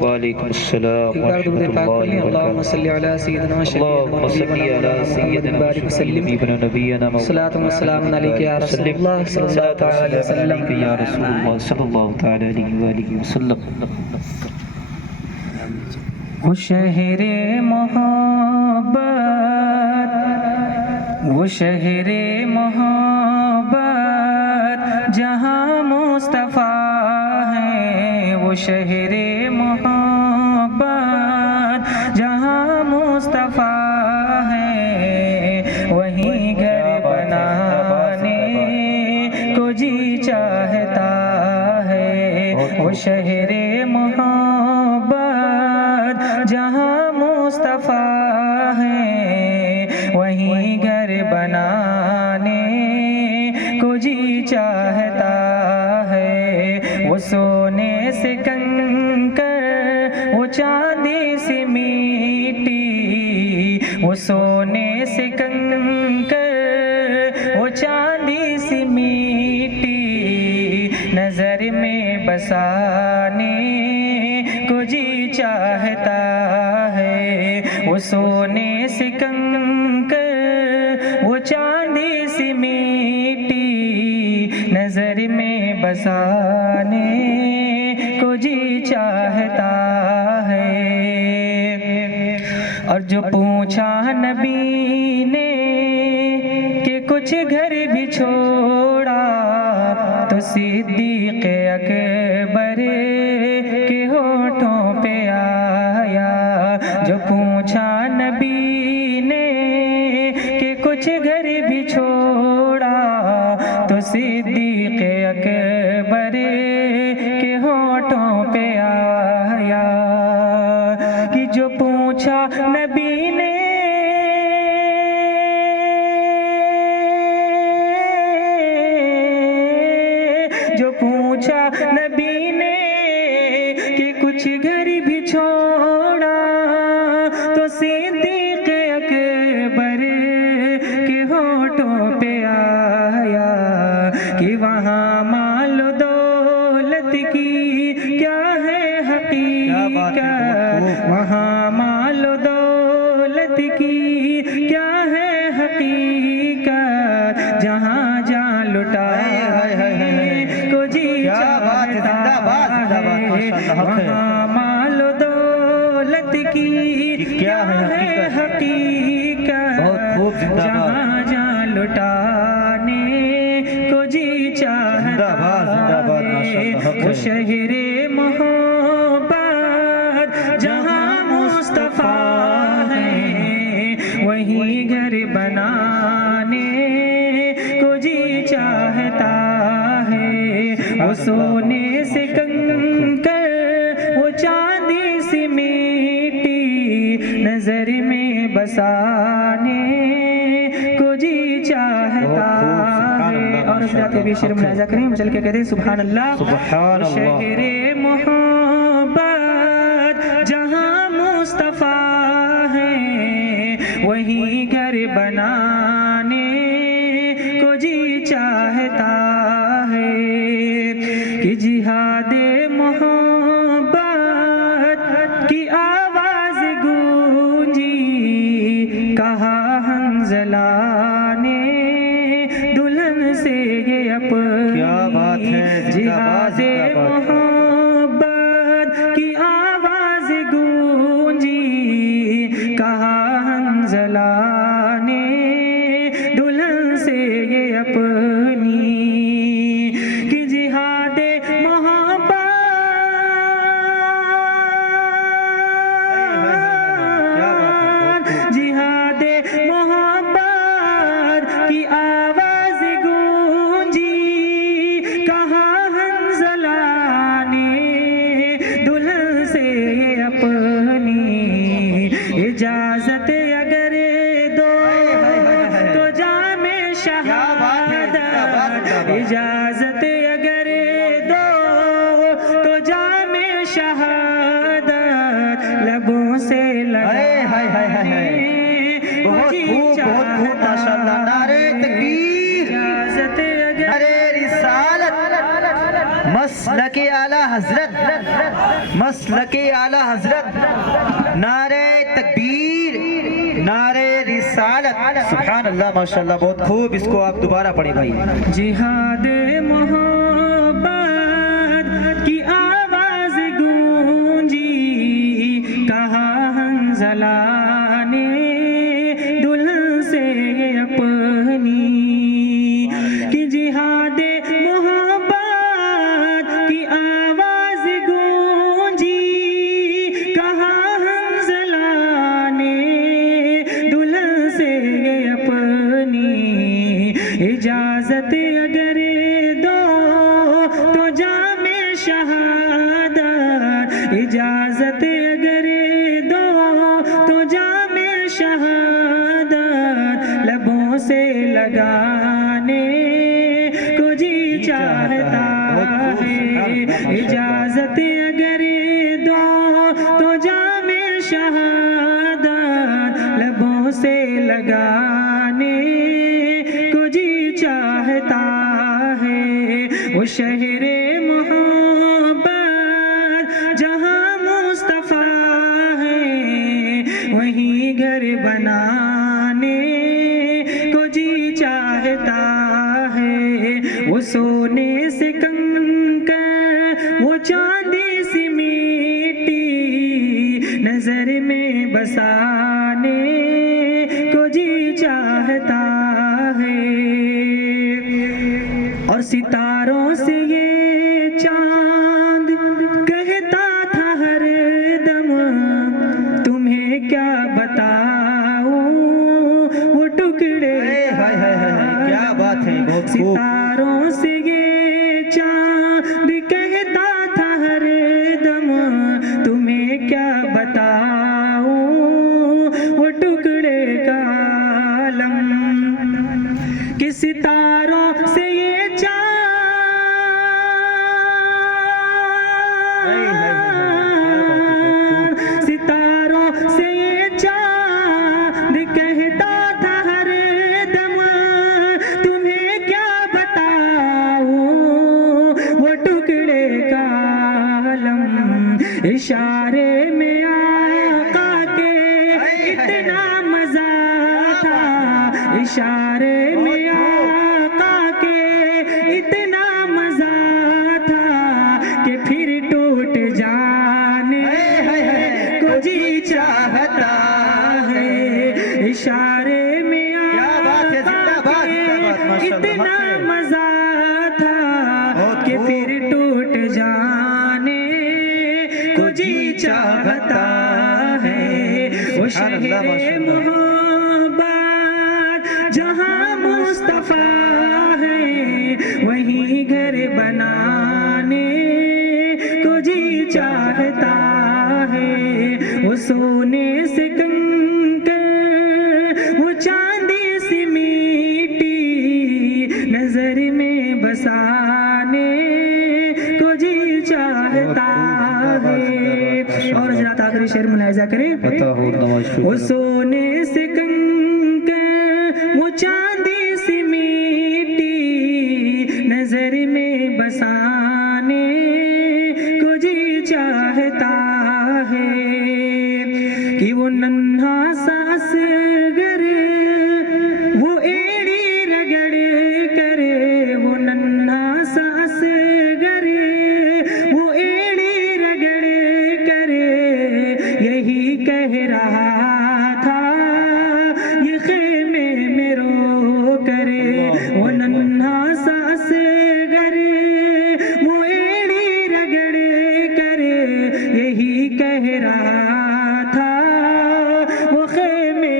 وعلیکم السلام ورحمۃ اللہ اللہم وبرکاتہ صلی علی سیدنا اللہم صلی علی سیدنا بارک وسلم حبیبنا نبینا صلاۃ و سلام علیک یا رسول اللہ صلی اللہ تعالی علیہ وسلم یا رسول اللہ صلی اللہ تعالی علیہ وآلہ وسلم. وہ شہر محبت، وہ شہر محبت جہاں مصطفیٰ ہے، وہ شہر محبت جہاں مصطفیٰ ہے، وہیں گھر بنانے کو جی چاہتا ہے. وہ شہر محبت جہاں مصطفیٰ ہے، وہیں گھر بنانے کو جی چاہتا ہے. وہ سونے سے کنکر، وہ چاندی سے میٹی، وہ سونے سے کنکر، وہ چاندی سے میٹی، نظر میں بسانے کو جی چاہتا ہے. وہ سونے سے کنکر، وہ چاندی سے میٹی، نظر میں بسانے کو جی چاہتا ہے. اور جو پوچھا نبی نے کہ کچھ گھر بھی چھوڑا، تو صدیق اکبر کے ہونٹوں پہ آیا. جو پوچھا نبی نے کہ کچھ گھر بھی چھوڑا، تو صدیق اکبر کے ہونٹوں پہ آیا. کہ جو پوچھا نبی نے جو پوچھا نبی نے کہ کچھ گھر بھی چھوڑا، تو صدیق اکبر کے ہونٹوں پہ آیا. کہ وہاں مال و دولت کی کیا ہے حقیقت، وہاں مال و دولت کی کیا ہے حقیقت، جہاں جہاں لٹائے کو جی چاہتا ہے. وہاں مال و دولت کی کیا ہے حقیقت، جہاں جہاں لٹانے کو جی چاہتا ہے. وہ شہر محبت جہاں مصطفیٰ ہے، وہیں گھر بنانے کو جی چاہتا ہے. وہ سونے سے کنکر، وہ چاندی سے میٹی، نظر میں بسانے کو جی چاہتا ہے. اور اس رات بھی شعر ملاحظہ کریں، چل کے کہتے ہیں سبحان اللہ. سبحان اللہ. شہر محبت جہاں مصطفیٰ ہے، وہیں گھر بنانے کو جی چاہتا ہے. کہ جہاد محبت کی آواز گونجی، کہا حنظلہ نے دلہن سے یہ اپنی. کیا بات ہے، جہاد محبت کی آواز گونجی، کہا حنظلہ نے دلہن سے یہ اپنی. کہ جہاد محبت، جہاد محبت کی آواز گونجی، کہا حنظلہ نے دلہن سے یہ اپنی. اجازت اگر دو تو جام شہادت، اجازت اگر دو تو جام شہادت، لبوں سے لگانے بہت خوب بہت خوب ماشاءاللہ. نعرہ تکبیر، اجازت اگر نعرہ رسالت، مسلک اعلیٰ حضرت مسلک اعلی حضرت، نعرہ تکبیر، نعرہ رسالت، سبحان اللہ ماشاءاللہ، بہت خوب، اس کو آپ دوبارہ پڑھیں بھائی۔ جہاد محبت کی آواز گونجی، کہا حنظلہ نے دلہن سے اپنی، کہ جہاد محبت کی آواز گونجی، کہا حنظلہ نے دلہن سے اپنی، اجازت اگر دو تو جام شہادت، اجازت اگر دو تو جام شہادت، لبوں سے لگانے کو جی چاہتا ہے، اجازت اگر دو تو جام شہادت، لبوں سے لگانے کو جی چاہتا ہے، وہ شہر محبت جہاں مصطفیٰ ہے، وہیں گھر بنانے کو جی چاہتا ہے، وہ سونے سے کنکر، وہ چاندی سی مٹی، نظر میں بسانے کو جی چاہتا ہے، اور ستاروں سے یہ چاند کہتا تھا ہر دم، تمہیں کیا بتاؤں وہ ٹکڑے، کیا بات ہے، بہت خوب۔ ستاروں سے یہ چاند کہتا تھا ہر دم، تمہیں کیا بتاؤں وہ ٹکڑے کا عالم، کہ ستاروں سے یہ ستاروں سے یہ چاند کہتا تھا ہر دم، تمہیں کیا بتاؤں وہ ٹکڑے کا عالم، اشارے میں آقا کے اتنا مزہ تھا، اشارے میں آقا کے اتنا مزہ تھا، کہ پھر ٹوٹ جانے کو جی چاہتا ہے، اشارے میں آقا کے اتنا مزہ تھا، کہ پھر ٹوٹ جانے کو جی چاہتا ہے، وہ شہر محبت جہاں مصطفیٰ ہے، وہیں گھر بنانے کو جی چاہتا ہے، وہ سونے سے کنکر، وہ چاندی سی مٹی، نظر میں بسانے کو جی چاہتا ہے، اور حضرات آخری شعر ملاحظہ کریں، وہ سونے سے کنکر، وہ چاندی سی مٹی، نظر میں بسانے کو جی چاہتا ہے، کہ وہ ننھا سا اصغر، وہ ایڑی رگڑ کر، وہ ننھا سا اصغر، وہ ایڑی رگڑ کر، یہی کہہ رہا تھا یہ خیمے میں رو کر، وہ ننھا سا اصغر، وہ ایڑی رگڑ کر، یہی کہہ رہا تھا وہ خیمے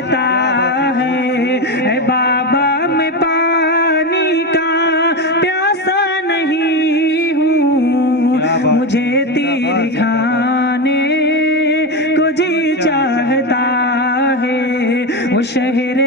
چاہتا ہے، اے بابا میں پانی کا پیاسا نہیں ہوں، مجھے تیر کھانے کو جی چاہتا ہے، وہ شہر